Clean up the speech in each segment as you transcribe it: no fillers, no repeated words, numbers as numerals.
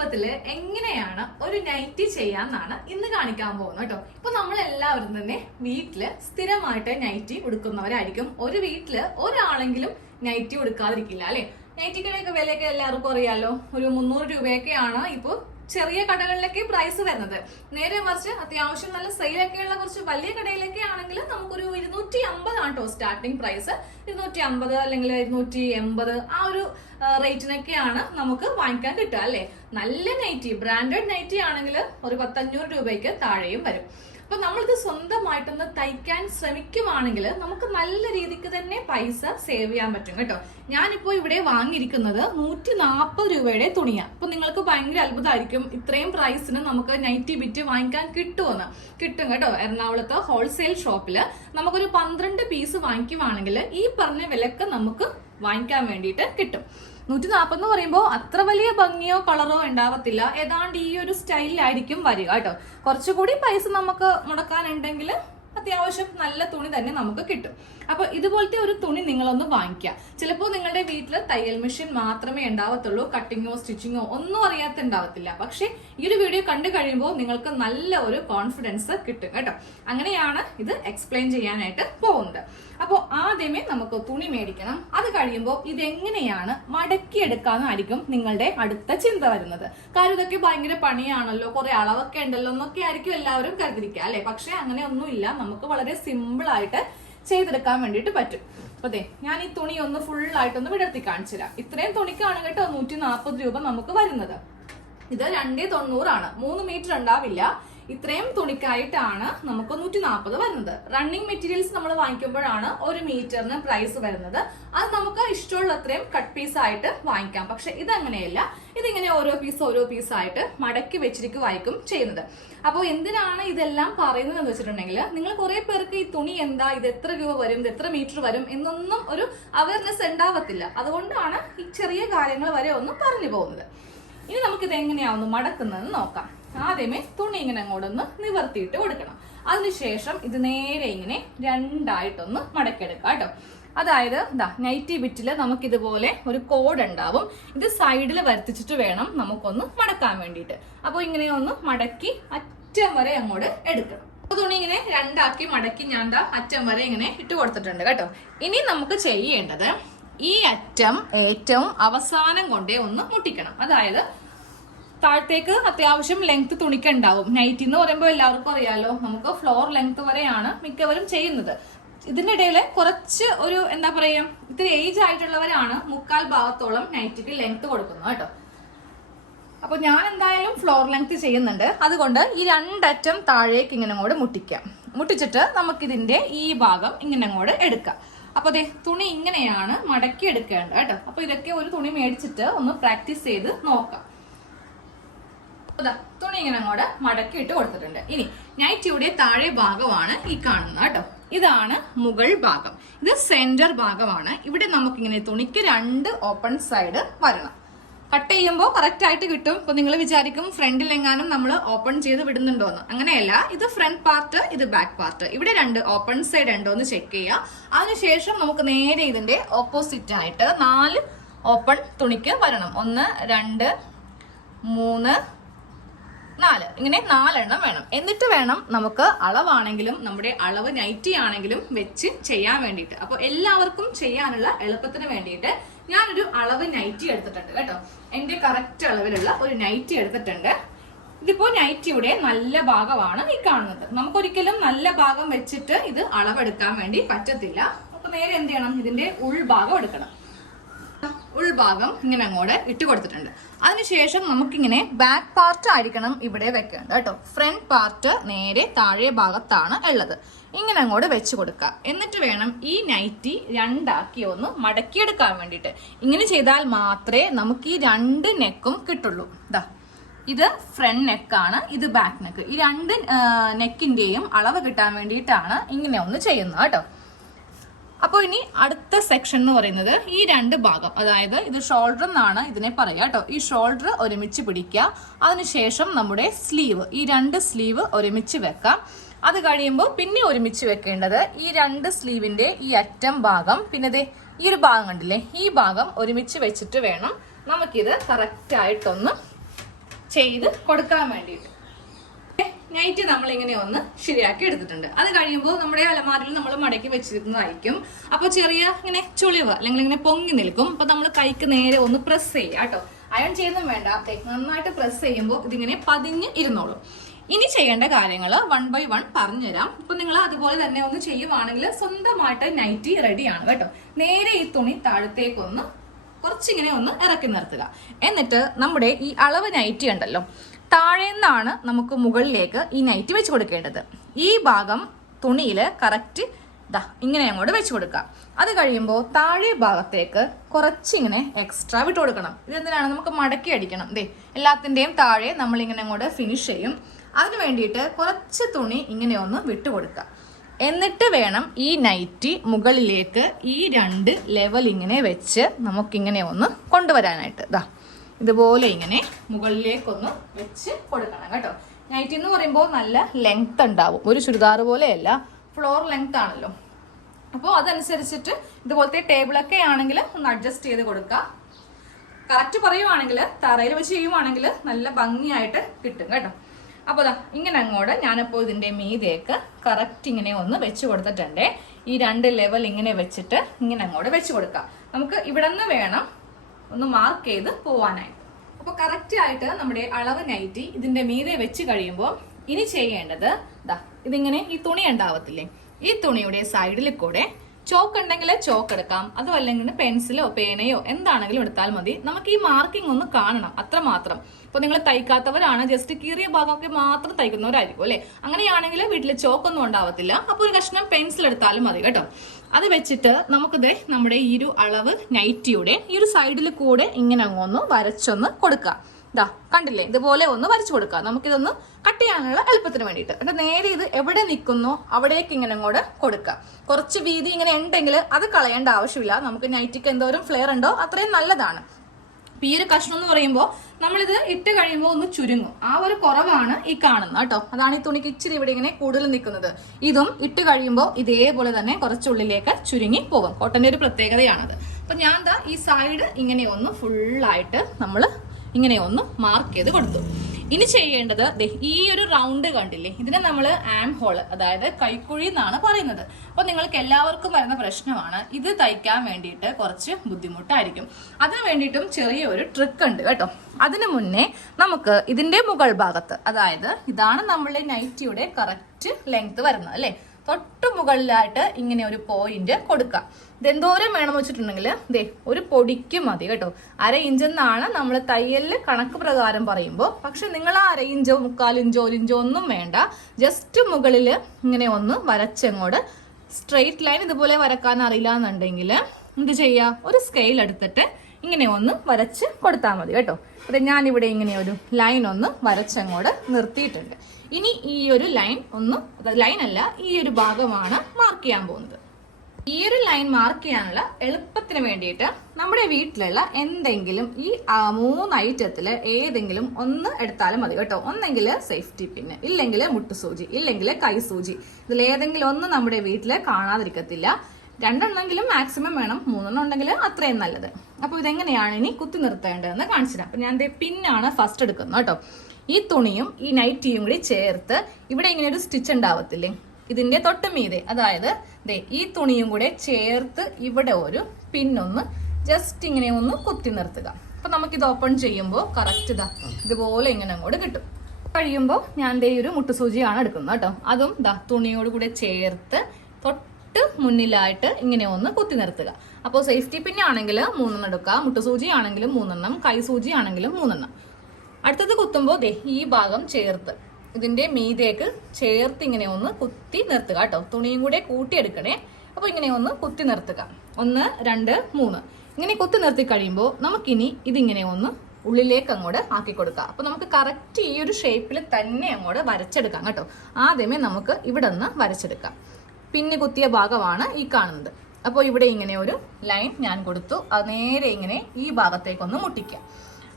എളുപ്പത്തില് എങ്ങനെയാണ് ഒരു നൈറ്റി ചെയ്യാന്നാണ് ഇന്ന് കാണിക്കാൻ പോകുന്നത് കേട്ടോ. ഇപ്പൊ നമ്മളെല്ലാവരും തന്നെ വീട്ടില് സ്ഥിരമായിട്ട് നൈറ്റി ഉടുക്കുന്നവരായിരിക്കും. ഒരു വീട്ടില് ഒരാളെങ്കിലും നൈറ്റി ഉടുക്കാതിരിക്കില്ല അല്ലെ. നൈറ്റികളൊക്കെ വിലയൊക്കെ എല്ലാവർക്കും അറിയാലോ. ഒരു 300 രൂപയൊക്കെയാണ് ഇപ്പൊ ചെറിയ കടകളിലൊക്കെ പ്രൈസ് വരുന്നത്. നേരെ മറിച്ച് അത്യാവശ്യം നല്ല സെയിലൊക്കെയുള്ള കുറച്ച് വലിയ കടയിലൊക്കെ ആണെങ്കിൽ നമുക്കൊരു 250 ആണ് കേട്ടോ സ്റ്റാർട്ടിംഗ് പ്രൈസ്. 250 അല്ലെങ്കിൽ 280 ആ ഒരു റേറ്റിനൊക്കെയാണ് നമുക്ക് വാങ്ങിക്കാൻ കിട്ടുക അല്ലെ. നല്ല നൈറ്റി, ബ്രാൻഡഡ് നൈറ്റി ആണെങ്കിൽ ഒരു 100-500 രൂപയ്ക്ക് താഴെയും വരും. അപ്പൊ നമ്മളിത് സ്വന്തമായിട്ടൊന്ന് തയ്ക്കാൻ ശ്രമിക്കുവാണെങ്കിൽ നമുക്ക് നല്ല രീതിക്ക് തന്നെ പൈസ സേവ് ചെയ്യാൻ പറ്റും കേട്ടോ. ഞാനിപ്പോ ഇവിടെ വാങ്ങിയിരിക്കുന്നത് 140 രൂപയുടെ തുണിയാണ്. അപ്പൊ നിങ്ങൾക്ക് ഭയങ്കര അത്ഭുതമായിരിക്കും, ഇത്രയും പ്രൈസിന് നമുക്ക് നൈറ്റി ബിറ്റ് വാങ്ങിക്കാൻ കിട്ടുമെന്ന്. കിട്ടും കേട്ടോ. എറണാകുളത്ത് ഹോൾസെയിൽ ഷോപ്പില് നമുക്കൊരു 12 പീസ് വാങ്ങിക്കുവാണെങ്കിൽ ഈ പറഞ്ഞ വിലക്ക് നമുക്ക് വാങ്ങിക്കാൻ വേണ്ടിയിട്ട് കിട്ടും. 140 എന്ന് പറയുമ്പോൾ അത്ര വലിയ ഭംഗിയോ കളറോ ഉണ്ടാവത്തില്ല. ഏതാണ്ട് ഈ ഒരു സ്റ്റൈലിലായിരിക്കും വരിക കേട്ടോ. കുറച്ചുകൂടി പൈസ നമുക്ക് മുടക്കാനുണ്ടെങ്കിൽ അത്യാവശ്യം നല്ല തുണി തന്നെ നമുക്ക് കിട്ടും. അപ്പൊ ഇതുപോലത്തെ ഒരു തുണി നിങ്ങളൊന്ന് വാങ്ങിക്കുക. ചിലപ്പോൾ നിങ്ങളുടെ വീട്ടിൽ തയ്യൽ മെഷീൻ മാത്രമേ ഉണ്ടാവത്തുള്ളൂ, കട്ടിങ്ങോ സ്റ്റിച്ചിങ്ങോ ഒന്നും അറിയാത്തുണ്ടാവത്തില്ല. പക്ഷെ ഈ ഒരു വീഡിയോ കണ്ടു കഴിയുമ്പോൾ നിങ്ങൾക്ക് നല്ല ഒരു കോൺഫിഡൻസ് കിട്ടും കേട്ടോ. അങ്ങനെയാണ് ഇത് എക്സ്പ്ലെയിൻ ചെയ്യാനായിട്ട് പോകുന്നത്. അപ്പോൾ ആദ്യമേ നമുക്ക് തുണി മേടിക്കണം. അത് കഴിയുമ്പോൾ ഇതെങ്ങനെയാണ് മടക്കിയെടുക്കാന്നായിരിക്കും നിങ്ങളുടെ അടുത്ത ചിന്ത വരുന്നത്. കാര്യം ഇതൊക്കെ ഭയങ്കര പണിയാണല്ലോ, കുറെ അളവൊക്കെ ഉണ്ടല്ലോ എന്നൊക്കെ ആയിരിക്കും എല്ലാവരും കരുതിരിക്കുക അല്ലെ. പക്ഷെ അങ്ങനെ ഒന്നുമില്ല, നമുക്ക് വളരെ സിമ്പിൾ ആയിട്ട് ചെയ്തെടുക്കാൻ വേണ്ടിയിട്ട് പറ്റും. അതെ, ഞാൻ ഈ തുണി ഒന്ന് ഫുൾ ആയിട്ടൊന്ന് വിടർത്തി കാണിച്ചു തരാം. ഇത്രയും തുണിക്കാണ് കേട്ടോ 140 രൂപ നമുക്ക് വരുന്നത്. ഇത് 290 ആണ്, 3 മീറ്റർ ഉണ്ടാവില്ല. ഇത്രയും തുണിക്കായിട്ടാണ് നമുക്ക് 140 വരുന്നത്. റണ്ണിങ് മെറ്റീരിയൽസ് നമ്മൾ വാങ്ങിക്കുമ്പോഴാണ് 1 മീറ്ററിന് പ്രൈസ് വരുന്നത്. അത് നമുക്ക് ഇഷ്ടമുള്ള അത്രയും കട്ട് പീസ് ആയിട്ട് വാങ്ങിക്കാം. പക്ഷെ ഇതങ്ങനെയല്ല, ഇതിങ്ങനെ ഓരോ പീസ് ആയിട്ട് മടക്കി വെച്ചിരിക്കുവായിരിക്കും ചെയ്യുന്നത്. അപ്പോൾ എന്തിനാണ് ഇതെല്ലാം പറയുന്നത് എന്ന് വെച്ചിട്ടുണ്ടെങ്കിൽ, നിങ്ങൾ കുറെ പേർക്ക് ഈ തുണി എന്താ, ഇത് എത്ര രൂപ വരും, ഇത് എത്ര മീറ്റർ വരും എന്നൊന്നും ഒരു അവയർനെസ് ഉണ്ടാവത്തില്ല. അതുകൊണ്ടാണ് ഈ ചെറിയ കാര്യങ്ങൾ വരെ ഒന്ന് പറഞ്ഞു പോകുന്നത്. ഇനി നമുക്കിത് എങ്ങനെയാവുന്നു മടക്കുന്നതെന്ന് നോക്കാം. ആദ്യമേ തുണി ഇങ്ങനെ അങ്ങോട്ടൊന്ന് നിവർത്തിയിട്ട് കൊടുക്കണം. അതിനുശേഷം ഇത് നേരെ ഇങ്ങനെ രണ്ടായിട്ടൊന്ന് മടക്കിയെടുക്കാം കേട്ടോ. അതായത് നൈറ്റി ബിറ്റില് നമുക്ക് ഇതുപോലെ ഒരു കോഡ് ഉണ്ടാവും. ഇത് സൈഡിൽ വരുത്തിച്ചിട്ട് വേണം നമുക്കൊന്ന് മടക്കാൻ വേണ്ടിയിട്ട്. അപ്പൊ ഇങ്ങനെ ഒന്ന് മടക്കി അറ്റം വരെ അങ്ങോട്ട് എടുക്കണം. തുണി ഇങ്ങനെ രണ്ടാക്കി മടക്കി ഞാൻ അറ്റം വരെ ഇങ്ങനെ ഇട്ട് കൊടുത്തിട്ടുണ്ട് കേട്ടോ. ഇനി നമുക്ക് ചെയ്യേണ്ടത് ഈ അറ്റം ഏറ്റവും അവസാനം കൊണ്ടേ ഒന്ന് മുട്ടിക്കണം. അതായത് താഴത്തേക്ക് അത്യാവശ്യം ലെങ്ത് തുണിക്ക് ഉണ്ടാവും. നൈറ്റി എന്ന് പറയുമ്പോൾ എല്ലാവർക്കും അറിയാലോ, നമുക്ക് ഫ്ലോർ ലെങ്ത് വരെയാണ് മിക്കവരും ചെയ്യുന്നത്. ഇതിന്റെ ഇടയില് കുറച്ച് ഒരു എന്താ പറയാ, ഇത്തിരി ഏജ് ആയിട്ടുള്ളവരാണ് 3/4 ഭാഗത്തോളം നൈറ്റിക്ക് ലെങ്ത് കൊടുക്കുന്നത് കേട്ടോ. അപ്പൊ ഞാൻ എന്തായാലും ഫ്ലോർ ലെങ്ത് ചെയ്യുന്നുണ്ട്. അതുകൊണ്ട് ഈ രണ്ടറ്റം താഴേക്ക് ഇങ്ങനെ അങ്ങോട്ട് മുട്ടിക്കാം. മുട്ടിച്ചിട്ട് നമുക്കിതിന്റെ ഈ ഭാഗം ഇങ്ങനെ അങ്ങോട്ട് എടുക്കാം. അപ്പൊ അതെ, തുണി ഇങ്ങനെയാണ് മടക്കി എടുക്കേണ്ടത് കേട്ടോ. അപ്പൊ ഇതൊക്കെ ഒരു തുണി മേടിച്ചിട്ട് ഒന്ന് പ്രാക്ടീസ് ചെയ്ത് നോക്കാം. തുണി ഇങ്ങനെ അങ്ങോട്ട് മടക്കി ഇട്ട് കൊടുത്തിട്ടുണ്ട്. ഇനി നൈറ്റിയുടെ താഴെ ഭാഗമാണ് ഈ കാണുന്നത് കേട്ടോ. ഇതാണ് മുകൾ ഭാഗം, ഇത് സെന്റർ ഭാഗമാണ്. ഇവിടെ നമുക്കിങ്ങനെ തുണിക്ക് 2 ഓപ്പൺ സൈഡ് വരണം. കട്ട് ചെയ്യുമ്പോൾ കറക്റ്റ് ആയിട്ട് കിട്ടും. ഇപ്പൊ നിങ്ങൾ വിചാരിക്കും ഫ്രണ്ടിൽ എങ്ങാനും നമ്മൾ ഓപ്പൺ ചെയ്ത് വിടുന്നുണ്ടോന്ന്. അങ്ങനെയല്ല, ഇത് ഫ്രണ്ട് പാർട്ട്, ഇത് ബാക്ക് പാർട്ട്. ഇവിടെ 2 ഓപ്പൺ സൈഡ് ഉണ്ടോ എന്ന് ചെക്ക് ചെയ്യുക. അതിനുശേഷം നമുക്ക് നേരെ ഇതിന്റെ ഓപ്പോസിറ്റ് ആയിട്ട് 4 ഓപ്പൺ തുണിക്ക് വരണം. 1 2 3 4 ഇങ്ങനെ 4 എണ്ണം വേണം. എന്നിട്ട് വേണം നമുക്ക് അളവാണെങ്കിലും നമ്മുടെ അളവ് നൈറ്റി ആണെങ്കിലും വെച്ച് ചെയ്യാൻ വേണ്ടിയിട്ട്. അപ്പൊ എല്ലാവർക്കും ചെയ്യാനുള്ള എളുപ്പത്തിന് വേണ്ടിയിട്ട് ഞാനൊരു അളവ് നൈറ്റി എടുത്തിട്ടുണ്ട് കേട്ടോ. എന്റെ കറക്റ്റ് അളവിലുള്ള ഒരു നൈറ്റി എടുത്തിട്ടുണ്ട്. ഇതിപ്പോ നൈറ്റിയുടെ നല്ല ഭാഗമാണ് ഈ കാണുന്നത്. നമുക്കൊരിക്കലും നല്ല ഭാഗം വെച്ചിട്ട് ഇത് അളവെടുക്കാൻ വേണ്ടി പറ്റത്തില്ല. അപ്പൊ നേരെ എന്ത് ചെയ്യണം, ഇതിന്റെ ഉൾഭാഗം എടുക്കണം. ഉൾഭാഗം ഇങ്ങനെ അങ്ങോട്ട് ഇട്ട് കൊടുത്തിട്ടുണ്ട്. അതിനുശേഷം നമുക്കിങ്ങനെ ബാക്ക് പാർട്ട് ആയിരിക്കണം ഇവിടെ വെക്കേണ്ടത് കേട്ടോ. ഫ്രണ്ട് പാർട്ട് നേരെ താഴെ ഭാഗത്താണ് ഉള്ളത്. ഇങ്ങനെ അങ്ങോട്ട് വെച്ച് കൊടുക്കുക. എന്നിട്ട് വേണം ഈ നൈറ്റി രണ്ടാക്കി ഒന്ന് മടക്കിയെടുക്കാൻ വേണ്ടിയിട്ട്. ഇങ്ങനെ ചെയ്താൽ മാത്രമേ നമുക്ക് ഈ 2 നെക്കും കിട്ടുള്ളൂ. ഇത് ഫ്രണ്ട് നെക്കാണ്, ഇത് ബാക്ക് നെക്ക്. ഈ 2 നെക്കിന്റെയും അളവ് കിട്ടാൻ വേണ്ടിയിട്ടാണ് ഇങ്ങനെ ഒന്ന് ചെയ്യുന്നത് കേട്ടോ. അപ്പോൾ ഇനി അടുത്ത സെക്ഷൻ എന്ന് പറയുന്നത് ഈ 2 ഭാഗം, അതായത് ഇത് ഷോൾഡർ എന്നാണ് ഇതിനെ പറയാ കേട്ടോ. ഈ ഷോൾഡർ ഒരുമിച്ച് പിടിക്കുക. അതിനുശേഷം നമ്മുടെ സ്ലീവ്, ഈ 2 സ്ലീവ് ഒരുമിച്ച് വെക്കാം. അത് കഴിയുമ്പോൾ പിന്നെ ഒരുമിച്ച് വെക്കേണ്ടത് ഈ 2 സ്ലീവിന്റെ ഈ അറ്റം ഭാഗം, പിന്നെ ഈ ഒരു ഭാഗം കണ്ടില്ലേ, ഈ ഭാഗം ഒരുമിച്ച് വെച്ചിട്ട് വേണം നമുക്കിത് കറക്റ്റ് ആയിട്ടൊന്ന് ചെയ്ത് കൊടുക്കാൻ വേണ്ടിയിട്ട്. നൈറ്റ് നമ്മളിങ്ങനെ ഒന്ന് ശരിയാക്കി എടുത്തിട്ടുണ്ട്. അത് കഴിയുമ്പോൾ നമ്മുടെ അലമാരിൽ നമ്മൾ മടക്കി വെച്ചിരിക്കുന്നതായിരിക്കും. അപ്പോൾ ചെറിയ ഇങ്ങനെ ചുളിവ് അല്ലെങ്കിൽ ഇങ്ങനെ പൊങ്ങി നിൽക്കും. അപ്പൊ നമ്മൾ കൈക്ക് നേരെ ഒന്ന് പ്രസ് ചെയ്യുക കേട്ടോ. അയൺ ചെയ്യുന്നും വേണ്ട, നന്നായിട്ട് പ്രസ് ചെയ്യുമ്പോൾ ഇതിങ്ങനെ പതിഞ്ഞ് ഇരുന്നോളും. ഇനി ചെയ്യേണ്ട കാര്യങ്ങൾ 1 by 1 പറഞ്ഞുതരാം. ഇപ്പൊ നിങ്ങൾ അതുപോലെ തന്നെ ഒന്ന് ചെയ്യുവാണെങ്കിൽ സ്വന്തമായിട്ട് നൈറ്റി റെഡിയാണ് കേട്ടോ. നേരെ ഈ തുണി താഴത്തേക്കൊന്ന് കുറച്ചിങ്ങനെ ഒന്ന് ഇറക്കി നിർത്തുക. എന്നിട്ട് നമ്മുടെ ഈ അളവ് നൈറ്റി ഉണ്ടല്ലോ, താഴെ നിന്നാണ് നമുക്ക് മുകളിലേക്ക് ഈ നൈറ്റി വെച്ച് കൊടുക്കേണ്ടത്. ഈ ഭാഗം തുണിയിൽ കറക്റ്റ് ഇങ്ങനെ അങ്ങോട്ട് വെച്ച് കൊടുക്കാം. അത് കഴിയുമ്പോൾ താഴെ ഭാഗത്തേക്ക് കുറച്ചിങ്ങനെ എക്സ്ട്രാ വിട്ട് കൊടുക്കണം. ഇതെന്തിനാണ്? നമുക്ക് മടക്കി അടിക്കണം. എല്ലാത്തിൻ്റെയും താഴെ നമ്മളിങ്ങനെ അങ്ങോട്ട് ഫിനിഷ് ചെയ്യും. അതിന് വേണ്ടിയിട്ട് കുറച്ച് തുണി ഇങ്ങനെ ഒന്ന് വിട്ടുകൊടുക്കുക. എന്നിട്ട് വേണം ഈ നൈറ്റി മുകളിലേക്ക് ഈ 2 ലെവൽ ഇങ്ങനെ വെച്ച് നമുക്കിങ്ങനെ ഒന്ന് കൊണ്ടുവരാനായിട്ട്. ഇതുപോലെ ഇങ്ങനെ മുകളിലേക്കൊന്ന് വെച്ച് കൊടുക്കണം കേട്ടോ. നൈറ്റി എന്ന് പറയുമ്പോൾ നല്ല ലെങ്ത് ഉണ്ടാവും. ഒരു ചുരിദാർ പോലെയല്ല, ഫ്ലോർ ലെങ്ത് ആണല്ലോ. അപ്പോൾ അതനുസരിച്ചിട്ട് ഇതുപോലത്തെ ടേബിളൊക്കെ ആണെങ്കിൽ ഒന്ന് അഡ്ജസ്റ്റ് ചെയ്ത് കൊടുക്കുക. കറക്റ്റ് പറയുവാണെങ്കിൽ തറയിൽ വെച്ച് ചെയ്യുവാണെങ്കിൽ നല്ല ഭംഗിയായിട്ട് കിട്ടും കേട്ടോ. അപ്പോൾ ഇങ്ങനെ അങ്ങോട്ട് ഞാനിപ്പോൾ ഇതിൻ്റെ മീതേക്ക് കറക്റ്റ് ഇങ്ങനെ ഒന്ന് വെച്ച് കൊടുത്തിട്ടുണ്ട്. ഈ 2 ലെവൽ ഇങ്ങനെ വെച്ചിട്ട് ഇങ്ങനെ അങ്ങോട്ട് വെച്ച് കൊടുക്കാം. നമുക്ക് ഇവിടെ നിന്ന് വേണം ഒന്ന് മാർക്ക് ചെയ്ത് പോവാനായിട്ട്. അപ്പോൾ കറക്റ്റ് ആയിട്ട് നമ്മുടെ അളവ് നൈറ്റി ഇതിന്റെ മീതെ വെച്ച് കഴിയുമ്പോൾ ഇനി ചെയ്യേണ്ടത് ഇതിങ്ങനെ ഈ തുണി ഉണ്ടാവത്തില്ലേ, ഈ തുണിയുടെ സൈഡിൽ കൂടെ ചോക്ക് ഉണ്ടെങ്കിൽ ചോക്ക് എടുക്കാം, അതും അല്ലെങ്കിൽ പെൻസിലോ പേനയോ എന്താണെങ്കിലും എടുത്താൽ മതി. നമുക്ക് ഈ മാർക്കിംഗ് ഒന്ന് കാണണം, അത്രമാത്രം. ഇപ്പൊ നിങ്ങൾ തയ്ക്കാത്തവരാണ്, ജസ്റ്റ് കീറിയ ഭാഗമൊക്കെ മാത്രം തയ്ക്കുന്നവരായിരിക്കും അല്ലെ. അങ്ങനെയാണെങ്കിൽ വീട്ടിൽ ചോക്കൊന്നും ഉണ്ടാവത്തില്ല. അപ്പൊ ഒരു കഷ്ണം പെൻസിൽ എടുത്താലും മതി കേട്ടോ. അത് വെച്ചിട്ട് നമുക്കിത് നമ്മുടെ ഈ ഒരു അളവ് നൈറ്റിയുടെ ഈ ഒരു സൈഡിൽ കൂടെ ഇങ്ങനെ അങ്ങൊന്ന് വരച്ചൊന്ന് കൊടുക്കാം. കണ്ടില്ലേ, ഇതുപോലെ ഒന്ന് വരച്ചു കൊടുക്കാം. നമുക്കിതൊന്ന് കട്ട് ചെയ്യാനുള്ള എളുപ്പത്തിന് വേണ്ടിയിട്ട്. എന്നിട്ട് നേരെ ഇത് എവിടെ നിൽക്കുന്നോ അവിടേക്ക് ഇങ്ങനെ അങ്ങോട്ട് കൊടുക്കാം. കുറച്ച് വീതി ഇങ്ങനെ ഉണ്ടെങ്കിൽ അത് കളയേണ്ട ആവശ്യമില്ല. നമുക്ക് നൈറ്റിക്ക് എന്തോരം ഫ്ലെയർ ഉണ്ടോ അത്രയും നല്ലതാണ്. ഈ ഒരു കഷ്ണം എന്ന് പറയുമ്പോൾ നമ്മളിത് ഇട്ട് കഴിയുമ്പോൾ ഒന്ന് ചുരുങ്ങും. ആ ഒരു കുറവാണ് ഈ കാണുന്നത് കേട്ടോ. അതാണ് ഈ തുണിക്ക് ഇച്ചിരി ഇവിടെ ഇങ്ങനെ കൂടുതൽ നിൽക്കുന്നത്. ഇതും ഇട്ട് കഴിയുമ്പോൾ ഇതേപോലെ തന്നെ കുറച്ചുള്ളിലേക്ക് ചുരുങ്ങി പോകും. കോട്ടന്റെ ഒരു പ്രത്യേകതയാണത്. അപ്പൊ ഞാൻ ഈ സൈഡ് ഇങ്ങനെ ഒന്ന് ഫുള്ളായിട്ട് നമ്മൾ ഇങ്ങനെ ഒന്ന് മാർക്ക് ചെയ്ത് കൊടുത്തു. ഇനി ചെയ്യേണ്ടത് ഈ ഒരു റൗണ്ട് കണ്ടില്ലേ, ഇതിനെ നമ്മൾ ആം ഹോള്, അതായത് കൈക്കുഴി എന്നാണ് പറയുന്നത്. അപ്പൊ നിങ്ങൾക്ക് എല്ലാവർക്കും വരുന്ന പ്രശ്നമാണ്, ഇത് തയ്ക്കാൻ വേണ്ടിയിട്ട് കുറച്ച് ബുദ്ധിമുട്ടായിരിക്കും. അതിന് വേണ്ടിയിട്ടും ചെറിയൊരു ട്രിക്ക് ഉണ്ട് കേട്ടോ. അതിനു മുന്നേ നമുക്ക് ഇതിന്റെ മുകൾ ഭാഗത്ത്, അതായത് ഇതാണ് നമ്മളുടെ നൈറ്റിയുടെ കറക്റ്റ് ലെങ്ത് വരുന്നത് അല്ലെ, തൊട്ട് മുകളിലായിട്ട് ഇങ്ങനെ ഒരു പോയിന്റ് കൊടുക്കാം. ഇതെന്തോരം വേണം വെച്ചിട്ടുണ്ടെങ്കിൽ ഒരു പൊടിക്ക് മതി കേട്ടോ. 1/2 ഇഞ്ച് എന്നാണ് നമ്മൾ തയ്യലില് കണക്ക് പ്രകാരം പറയുമ്പോൾ. പക്ഷെ നിങ്ങൾ 1/2 ഇഞ്ചോ 3/4 ഇഞ്ചോ 1 ഇഞ്ചോ ഒന്നും വേണ്ട. ജസ്റ്റ് മുകളിൽ ഇങ്ങനെ ഒന്ന് വരച്ചങ്ങോട്ട് സ്ട്രെയിറ്റ് ലൈൻ ഇതുപോലെ വരക്കാൻ അറിയില്ല എന്നുണ്ടെങ്കിൽ എന്ത് ചെയ്യുക, ഒരു സ്കെയിൽ എടുത്തിട്ട് ഇങ്ങനെ ഒന്ന് വരച്ച് കൊടുത്താൽ മതി കേട്ടോ. അതെ, ഞാനിവിടെ ഇങ്ങനെ ഒരു ലൈൻ ഒന്ന് വരച്ചങ്ങോട്ട് നിർത്തിയിട്ടുണ്ട്. ഇനി ഈ ഒരു ലൈൻ ലൈനല്ല, ഈ ഒരു ഭാഗമാണ് മാർക്ക് ചെയ്യാൻ പോകുന്നത്. ഈ ഒരു ലൈൻ മാർക്ക് ചെയ്യാനുള്ള എളുപ്പത്തിന് വേണ്ടിയിട്ട് നമ്മുടെ വീട്ടിലുള്ള എന്തെങ്കിലും ഈ 3 ഐറ്റത്തില് ഏതെങ്കിലും ഒന്ന് എടുത്താലും മതി കേട്ടോ. ഒന്നെങ്കിൽ സേഫ്റ്റി പിന്ന്, ഇല്ലെങ്കിൽ മുട്ടുസൂചി, ഇല്ലെങ്കിൽ കൈസൂചി. ഇതിലേതെങ്കിലും ഒന്ന് നമ്മുടെ വീട്ടില് കാണാതിരിക്കത്തില്ല. 2 എണ്ണെങ്കിലും മാക്സിമം വേണം. 3 എണ്ണം ഉണ്ടെങ്കിൽ അത്രയും നല്ലത്. അപ്പൊ ഇതെങ്ങനെയാണ് ഇനി കുത്തി നിർത്തേണ്ടതെന്ന് കാണിച്ചിടാം. അപ്പൊ ഞാൻ പിന്നാണ് ഫസ്റ്റ് എടുക്കുന്നത് കേട്ടോ. ഈ തുണിയും ഈ നൈറ്റിയും കൂടി ചേർത്ത് ഇവിടെ ഇങ്ങനെ ഒരു സ്റ്റിച്ച് ഉണ്ടാവത്തില്ലേ, ഇതിന്റെ തൊട്ട് മീതെ, അതായത് ഈ തുണിയും കൂടെ ചേർത്ത് ഇവിടെ ഒരു പിന്നൊന്ന് ജസ്റ്റ് ഇങ്ങനെ ഒന്ന് കുത്തി നിർത്തുക. അപ്പൊ നമുക്കിത് ഓപ്പൺ ചെയ്യുമ്പോൾ കറക്റ്റ് ഇതുപോലെ ഇങ്ങനെ അങ്ങോട്ട് കിട്ടും. കഴിയുമ്പോൾ ഞാൻ ഒരു മുട്ടുസൂചിയാണ് എടുക്കുന്നത് കേട്ടോ. അതും തുണിയോട് കൂടെ ചേർത്ത് തൊട്ട് മുന്നിലായിട്ട് ഇങ്ങനെ ഒന്ന് കുത്തി നിർത്തുക. അപ്പോൾ സേഫ്റ്റി പിന്നാണെങ്കിൽ 3 എണ്ണം എടുക്കുക, മുട്ടുസൂചി ആണെങ്കിലും 3 എണ്ണം, കൈസൂചി ആണെങ്കിലും 3 എണ്ണം. അടുത്തത് കുത്തുമ്പോൾ ഈ ഭാഗം ചേർത്ത് ഇതിന്റെ മീതേക്ക് ചേർത്ത് ഇങ്ങനെ ഒന്ന് കുത്തി നിർത്തുക കേട്ടോ. തുണിയും കൂടെ കൂട്ടിയെടുക്കണേ. അപ്പൊ ഇങ്ങനെ ഒന്ന് കുത്തി നിർത്തുക. 1 2 3 ഇങ്ങനെ കുത്തി നിർത്തി കഴിയുമ്പോൾ നമുക്കിനി ഇതിങ്ങനെ ഒന്ന് ഉള്ളിലേക്ക് അങ്ങോട്ട് ആക്കി കൊടുക്കാം. അപ്പൊ നമുക്ക് കറക്റ്റ് ഈ ഒരു ഷേപ്പിൽ തന്നെ അങ്ങോട്ട് വരച്ചെടുക്കാം കേട്ടോ. ആദ്യമേ നമുക്ക് ഇവിടെ നിന്ന് വരച്ചെടുക്കാം. പിന്നെ കുത്തിയ ഭാഗമാണ് ഈ കാണുന്നത്. അപ്പോൾ ഇവിടെ ഇങ്ങനെ ഒരു ലൈൻ ഞാൻ കൊടുത്തു. അത് നേരെ ഇങ്ങനെ ഈ ഭാഗത്തേക്കൊന്ന് മുട്ടിക്കാം.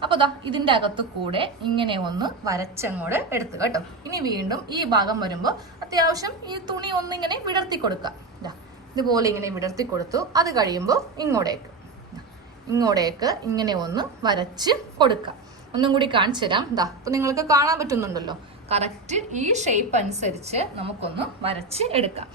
അപ്പൊ ഇതിന്റെ അകത്ത് കൂടെ ഇങ്ങനെ ഒന്ന് വരച്ചങ്ങോട്ട് എടുത്തു കേട്ടോ. ഇനി വീണ്ടും ഈ ഭാഗം വരുമ്പോൾ അത്യാവശ്യം ഈ തുണി ഒന്നിങ്ങനെ വിടർത്തി കൊടുക്കാം. ഇതുപോലെ ഇങ്ങനെ വിടർത്തി കൊടുത്തു. അത് കഴിയുമ്പോൾ ഇങ്ങോട്ടേക്ക് ഇങ്ങനെ ഒന്ന് വരച്ച് കൊടുക്കാം. ഒന്നും കൂടി കാണിച്ചു തരാം. ഇതാ ഇപ്പൊ നിങ്ങൾക്ക് കാണാൻ പറ്റുന്നുണ്ടല്ലോ. കറക്റ്റ് ഈ ഷേപ്പ് അനുസരിച്ച് നമുക്കൊന്ന് വരച്ച് എടുക്കാം.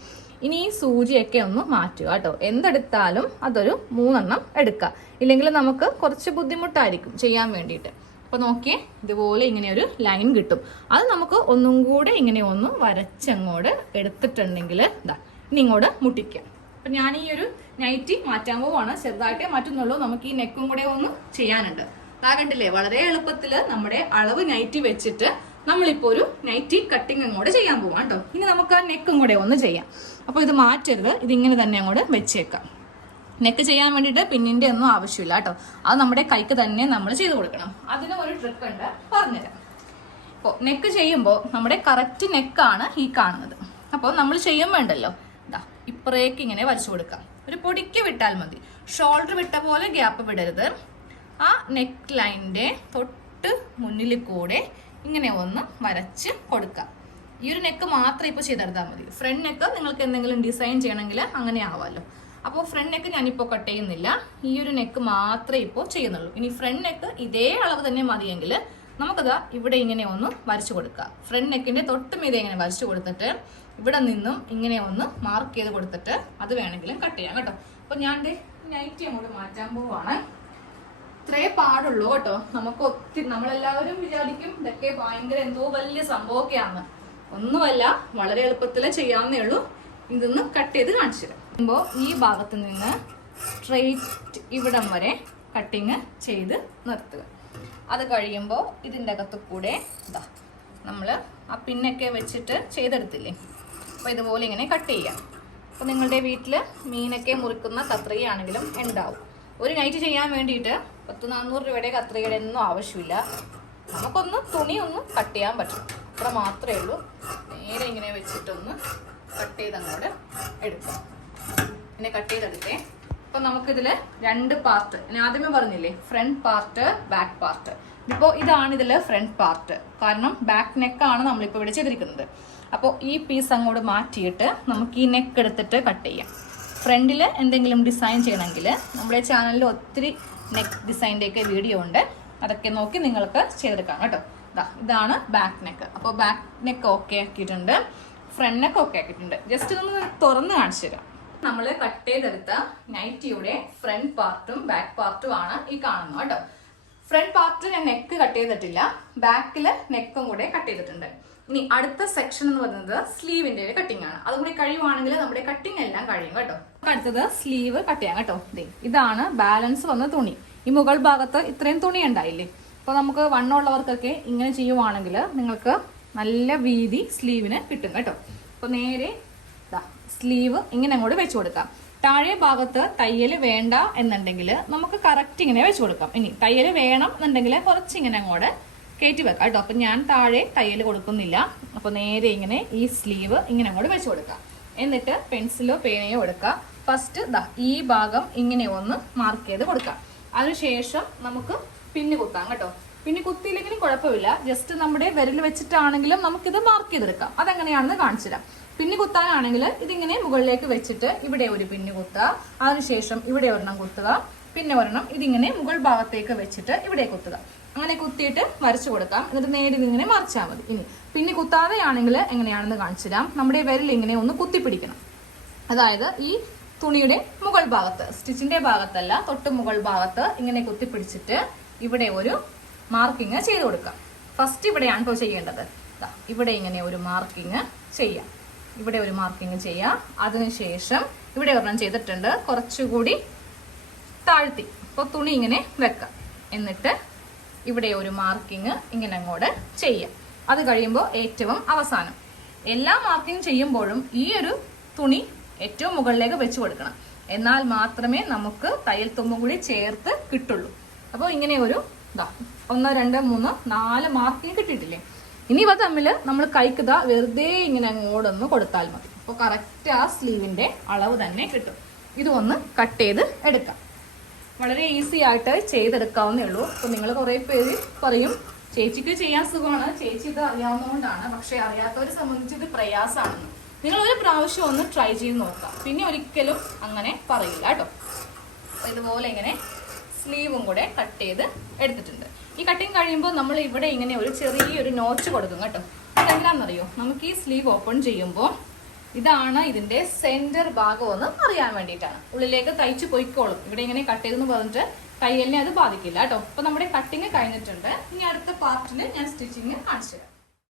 ഇനി ഈ സൂചിയൊക്കെ ഒന്ന് മാറ്റുക കേട്ടോ. എന്തെടുത്താലും അതൊരു 3 എണ്ണം എടുക്കുക, ഇല്ലെങ്കിൽ നമുക്ക് കുറച്ച് ബുദ്ധിമുട്ടായിരിക്കും ചെയ്യാൻ വേണ്ടിയിട്ട്. അപ്പൊ നോക്കിയേ, ഇതുപോലെ ഇങ്ങനെ ഒരു ലൈൻ കിട്ടും. അത് നമുക്ക് ഒന്നും കൂടെ ഇങ്ങനെ ഒന്ന് വരച്ചങ്ങോട്ട് എടുത്തിട്ടുണ്ടെങ്കിൽ ഇതാ ഇനി ഇങ്ങോട്ട് മുട്ടിക്കാം. അപ്പൊ ഞാൻ ഈ ഒരു നൈറ്റി മാറ്റാൻ പോവാണ്. ചെറുതായിട്ടേ മാറ്റുന്നുള്ളൂ, നമുക്ക് ഈ നെക്കും കൂടെ ഒന്ന് ചെയ്യാനുണ്ട്. കണ്ടില്ലേ, വളരെ എളുപ്പത്തില് നമ്മുടെ അളവ് നൈറ്റി വെച്ചിട്ട് നമ്മളിപ്പോ ഒരു നൈറ്റി കട്ടിങ് അങ്ങോട്ട് ചെയ്യാൻ പോവാം കേട്ടോ. ഇനി നമുക്ക് ആ നെക്കും കൂടെ ഒന്ന് ചെയ്യാം. അപ്പൊ ഇത് മാറ്റരുത്, ഇതിങ്ങനെ തന്നെ അങ്ങോട്ട് വെച്ചേക്കാം. നെക്ക് ചെയ്യാൻ വേണ്ടിയിട്ട് പിന്നിന്റെ ഒന്നും ആവശ്യമില്ല കേട്ടോ. അത് നമ്മുടെ കൈക്ക് തന്നെ നമ്മൾ ചെയ്ത് കൊടുക്കണം. അതിന് ഒരു ട്രിക്ക് ഉണ്ട്, പറഞ്ഞുതരാം. ഇപ്പോൾ നെക്ക് ചെയ്യുമ്പോൾ നമ്മുടെ കറക്റ്റ് നെക്കാണ് ഈ കാണുന്നത്. അപ്പോൾ നമ്മൾ ചെയ്യുമ്പോണ്ടല്ലോ, ഇതാ ഇപ്പറേക്ക് ഇങ്ങനെ വരച്ചു കൊടുക്കാം. ഒരു പൊടിക്ക് വിട്ടാൽ മതി, ഷോൾഡർ വിട്ട പോലെ ഗ്യാപ്പ് വിടരുത്. ആ നെക്ക് ലൈനിന്റെ തൊട്ട് മുന്നിൽ കൂടെ ഇങ്ങനെ ഒന്ന് വരച്ച് കൊടുക്കാം. ഈ ഒരു നെക്ക് മാത്രം ഇപ്പോൾ ചെയ്തെടുത്താൽ മതി. ഫ്രണ്ട് നെക്ക് നിങ്ങൾക്ക് എന്തെങ്കിലും ഡിസൈൻ ചെയ്യണമെങ്കിൽ അങ്ങനെ ആവാമല്ലോ. അപ്പോൾ ഫ്രണ്ട് നെക്ക് ഞാനിപ്പോൾ കട്ട് ചെയ്യുന്നില്ല, ഈ ഒരു നെക്ക് മാത്രമേ ഇപ്പോൾ ചെയ്യുന്നുള്ളൂ. ഇനി ഫ്രണ്ട് നെക്ക് ഇതേ അളവ് തന്നെ മതിയെങ്കിൽ നമുക്കത് ഇവിടെ ഇങ്ങനെ ഒന്ന് വരച്ചു കൊടുക്കാം. ഫ്രണ്ട് നെക്കിന്റെ തൊട്ട് മീതെ ഇങ്ങനെ വരച്ചു കൊടുത്തിട്ട് ഇവിടെ നിന്നും ഇങ്ങനെ ഒന്ന് മാർക്ക് ചെയ്ത് കൊടുത്തിട്ട് അത് വേണമെങ്കിലും കട്ട് ചെയ്യാം കേട്ടോ. അപ്പോൾ ഞാൻ നൈറ്റി അങ്ങോട്ട് മാറ്റാൻ പോവാണ്. ഇത്രേ പാടുള്ളൂ കേട്ടോ. നമുക്ക് ഒത്തിരി, നമ്മളെല്ലാവരും വിചാരിക്കും ഇതൊക്കെ ഭയങ്കര എന്തോ വലിയ സംഭവമൊക്കെയാണ്. ഒന്നുമല്ല, വളരെ എളുപ്പത്തിൽ ചെയ്യാവുന്നേ ഉള്ളൂ. ഇതൊന്ന് കട്ട് ചെയ്ത് കാണിച്ചു തരാം. ഈ ഭാഗത്ത് നിന്ന് സ്ട്രെയിറ്റ് ഇവിടം വരെ കട്ടിങ് ചെയ്ത് നിർത്തുക. അത് കഴിയുമ്പോൾ ഇതിൻ്റെ അകത്ത് കൂടെ ഇതാ നമ്മൾ ആ പിന്നൊക്കെ വെച്ചിട്ട് ചെയ്തെടുത്തില്ലേ, അപ്പോൾ ഇതുപോലെ ഇങ്ങനെ കട്ട് ചെയ്യാം. അപ്പോൾ നിങ്ങളുടെ വീട്ടിൽ മീനൊക്കെ മുറിക്കുന്ന കത്രികയാണെങ്കിലും ഉണ്ടാവും. ഒരു നൈറ്റ് ചെയ്യാൻ വേണ്ടിയിട്ട് 100-400 രൂപയുടെ കത്രികയുടെ ഒന്നും ആവശ്യമില്ല. നമുക്കൊന്ന് തുണി ഒന്ന് കട്ട് ചെയ്യാൻ പറ്റും, അത്ര മാത്രമേ ഉള്ളൂ. നേരെ ഇങ്ങനെ വെച്ചിട്ടൊന്ന് കട്ട് ചെയ്ത് അങ്ങോട്ട് എടുക്കാം. ഇങ്ങനെ കട്ട് ചെയ്തെടുത്തേ. അപ്പം നമുക്കിതിൽ 2 പാർട്ട്, ഞാൻ ആദ്യമേ പറഞ്ഞില്ലേ, ഫ്രണ്ട് പാർട്ട് ബാക്ക് പാർട്ട്. ഇപ്പോൾ ഇതാണ് ഇതിൽ ഫ്രണ്ട് പാർട്ട്, കാരണം ബാക്ക് നെക്കാണ് നമ്മളിപ്പോൾ ഇവിടെ ചെയ്തിരിക്കുന്നത്. അപ്പോൾ ഈ പീസ് അങ്ങോട്ട് മാറ്റിയിട്ട് നമുക്ക് ഈ നെക്ക് എടുത്തിട്ട് കട്ട് ചെയ്യാം. ഫ്രണ്ടിൽ എന്തെങ്കിലും ഡിസൈൻ ചെയ്യണമെങ്കിൽ നമ്മുടെ ചാനലിൽ ഒത്തിരി നെക്ക് ഡിസൈൻ്റെയൊക്കെ വീഡിയോ ഉണ്ട്, അതൊക്കെ നോക്കി നിങ്ങൾക്ക് ചെയ്തെടുക്കാം കേട്ടോ. ഇതാണ് ബാക്ക് നെക്ക്. അപ്പോൾ ബാക്ക് നെക്ക് ഓക്കെ ആക്കിയിട്ടുണ്ട്, ഫ്രണ്ട് നെക്ക് ഓക്കെ ആക്കിയിട്ടുണ്ട്. ജസ്റ്റ് ഇതൊന്ന് തുറന്ന് കാണിച്ചു തരാം. നമ്മൾ കട്ട് ചെയ്തെടുത്ത നൈറ്റിയുടെ ഫ്രണ്ട് പാർട്ടും ബാക്ക് പാർട്ടും ആണ് ഈ കാണുന്നത് കേട്ടോ. ഫ്രണ്ട് പാർട്ട് ഞാൻ നെക്ക് കട്ട് ചെയ്തിട്ടില്ല, ബാക്കിൽ നെക്കും കൂടെ കട്ട് ചെയ്തിട്ടുണ്ട്. ഇനി അടുത്ത സെക്ഷൻ എന്ന് പറയുന്നത് സ്ലീവിന്റെ കട്ടിംഗ് ആണ്. അതും കൂടി കഴിയുവാണെങ്കിൽ നമ്മുടെ കട്ടിംഗ് എല്ലാം കഴിയും കേട്ടോ. അടുത്തത് സ്ലീവ് കട്ട് ചെയ്യാം കേട്ടോ. ഇതാണ് ബാലൻസ് വന്ന തുണി. ഈ മുകൾ ഭാഗത്ത് ഇത്രയും തുണി ഉണ്ടായില്ലേ, അപ്പോൾ നമുക്ക് വണ്ണമുള്ളവർക്കൊക്കെ ഇങ്ങനെ ചെയ്യുവാണെങ്കിൽ നിങ്ങൾക്ക് നല്ല വീതി സ്ലീവിന് കിട്ടും കേട്ടോ. അപ്പോൾ നേരെ സ്ലീവ് ഇങ്ങനെ അങ്ങോട്ട് വെച്ച് കൊടുക്കാം. താഴെ ഭാഗത്ത് തയ്യൽ വേണ്ട എന്നുണ്ടെങ്കിൽ നമുക്ക് കറക്റ്റ് ഇങ്ങനെ വെച്ച് കൊടുക്കാം. ഇനി തയ്യൽ വേണം എന്നുണ്ടെങ്കിൽ കുറച്ച് ഇങ്ങനെ അങ്ങോട്ട് കയറ്റി വെക്കാം കേട്ടോ. അപ്പം ഞാൻ താഴെ തയ്യൽ കൊടുക്കുന്നില്ല. അപ്പോൾ നേരെ ഇങ്ങനെ ഈ സ്ലീവ് ഇങ്ങനെ അങ്ങോട്ട് വെച്ച് കൊടുക്കാം. എന്നിട്ട് പെൻസിലോ പേനയോ എടുക്കുക. ഫസ്റ്റ് ഈ ഭാഗം ഇങ്ങനെ ഒന്ന് മാർക്ക് ചെയ്ത് കൊടുക്കാം. അതിനുശേഷം നമുക്ക് പിന്ന് കുത്താം കേട്ടോ. പിന്നെ കുത്തിയില്ലെങ്കിലും കുഴപ്പമില്ല, ജസ്റ്റ് നമ്മുടെ വിരൽ വെച്ചിട്ടാണെങ്കിലും നമുക്കിത് മാർക്ക് ചെയ്തെടുക്കാം. അതെങ്ങനെയാണെന്ന് കാണിച്ചു തരാം. പിന്ന് കുത്താനാണെങ്കിൽ ഇതിങ്ങനെ മുകളിലേക്ക് വെച്ചിട്ട് ഇവിടെ ഒരു പിന്ന് കുത്തുക, അതിനുശേഷം ഇവിടെ ഒരെണ്ണം കുത്തുക, പിന്നെ ഒരെണ്ണം ഇതിങ്ങനെ മുകൾ ഭാഗത്തേക്ക് വെച്ചിട്ട് ഇവിടെ കുത്തുക. അങ്ങനെ കുത്തിയിട്ട് വരച്ചു കൊടുക്കാം. എന്നിട്ട് നേരെ ഇതിങ്ങനെ മറിച്ചാൽ മതി. ഇനി പിന്നെ കുത്താതെയാണെങ്കിൽ എങ്ങനെയാണെന്ന് കാണിച്ചു തരാം. നമ്മുടെ വിരൽ ഇങ്ങനെ ഒന്ന് കുത്തിപ്പിടിക്കണം. അതായത് ഈ തുണിയുടെ മുകൾ ഭാഗത്ത്, സ്റ്റിച്ചിന്റെ ഭാഗത്തല്ല, തൊട്ട് മുകൾ ഭാഗത്ത് ഇങ്ങനെ കുത്തിപ്പിടിച്ചിട്ട് ഇവിടെ ഒരു മാർക്കിങ് ചെയ്ത് കൊടുക്കാം. ഫസ്റ്റ് ഇവിടെയാണ് ഇപ്പോൾ ചെയ്യേണ്ടത്. ഇവിടെ ഇങ്ങനെ ഒരു മാർക്കിങ് ചെയ്യാം, ഇവിടെ ഒരു മാർക്കിങ് ചെയ്യാം. അതിനുശേഷം ഇവിടെ ഒരെണ്ണം ചെയ്തിട്ടുണ്ട്, കുറച്ചുകൂടി താഴ്ത്തി. അപ്പോൾ തുണി ഇങ്ങനെ വെക്കാം. എന്നിട്ട് ഇവിടെ ഒരു മാർക്കിങ് ഇങ്ങനെ അങ്ങോട്ട് ചെയ്യാം. അത് കഴിയുമ്പോൾ ഏറ്റവും അവസാനം എല്ലാ മാർക്കിങ് ചെയ്യുമ്പോഴും ഈ ഒരു തുണി ഏറ്റവും മുകളിലേക്ക് വെച്ച് കൊടുക്കണം. എന്നാൽ മാത്രമേ നമുക്ക് തയ്യൽ തുമ്പും കൂടി ചേർത്ത് കിട്ടുള്ളൂ. അപ്പോൾ ഇങ്ങനെ ഒരു 1 2 3 4 മാർക്കിങ് കിട്ടിയിട്ടില്ലേ? ഇനി ഇവ തമ്മിൽ നമ്മൾ കൈക്ക് വെറുതെ ഇങ്ങനെ അങ്ങോട്ടൊന്ന് കൊടുത്താൽ മതി. അപ്പോൾ കറക്റ്റ് ആ സ്ലീവിന്റെ അളവ് തന്നെ കിട്ടും. ഇതൊന്ന് കട്ട് ചെയ്ത് എടുക്കാം. വളരെ ഈസി ആയിട്ട് ചെയ്തെടുക്കാവുന്നേ ഉള്ളൂ. അപ്പോൾ നിങ്ങൾ കുറേ പേര് പറയും ചേച്ചിക്ക് ചെയ്യാൻ സുഖമാണ്, ചേച്ചി ഇത് അറിയാവുന്നതുകൊണ്ടാണ്. പക്ഷെ അറിയാത്തവരെ സംബന്ധിച്ച് ഇത് പ്രയാസമാണെന്ന്. നിങ്ങൾ ഒരു പ്രാവശ്യം ഒന്ന് ട്രൈ ചെയ്ത് നോക്കാം, പിന്നെ ഒരിക്കലും അങ്ങനെ പറയില്ല കേട്ടോ. അപ്പോൾ ഇതുപോലെ ഇങ്ങനെ സ്ലീവും കൂടെ കട്ട് ചെയ്ത് എടുത്തിട്ടുണ്ട്. ഈ കട്ടിങ് കഴിയുമ്പോൾ നമ്മൾ ഇവിടെ ഇങ്ങനെ ഒരു ചെറിയൊരു നോച്ച് കൊടുക്കും കേട്ടോ. അതെന്താണെന്നറിയോ, നമുക്ക് ഈ സ്ലീവ് ഓപ്പൺ ചെയ്യുമ്പോൾ ഇതാണ് ഇതിന്റെ സെന്റർ ഭാഗം എന്ന് അറിയാൻ വേണ്ടിയിട്ടാണ്. ഉള്ളിലേക്ക് തയ്ച്ച് പൊയ്ക്കോളും. ഇവിടെ ഇങ്ങനെ കട്ട് ചെയ്തെന്ന് പറഞ്ഞിട്ട് തയ്യലിനെ അത് ബാധിക്കില്ല കേട്ടോ. അപ്പൊ നമ്മുടെ കട്ടിങ് കഴിഞ്ഞിട്ടുണ്ട്. ഇനി അടുത്ത പാർട്ടിൽ ഞാൻ സ്റ്റിച്ചിങ് കാണിച്ചു തരാം.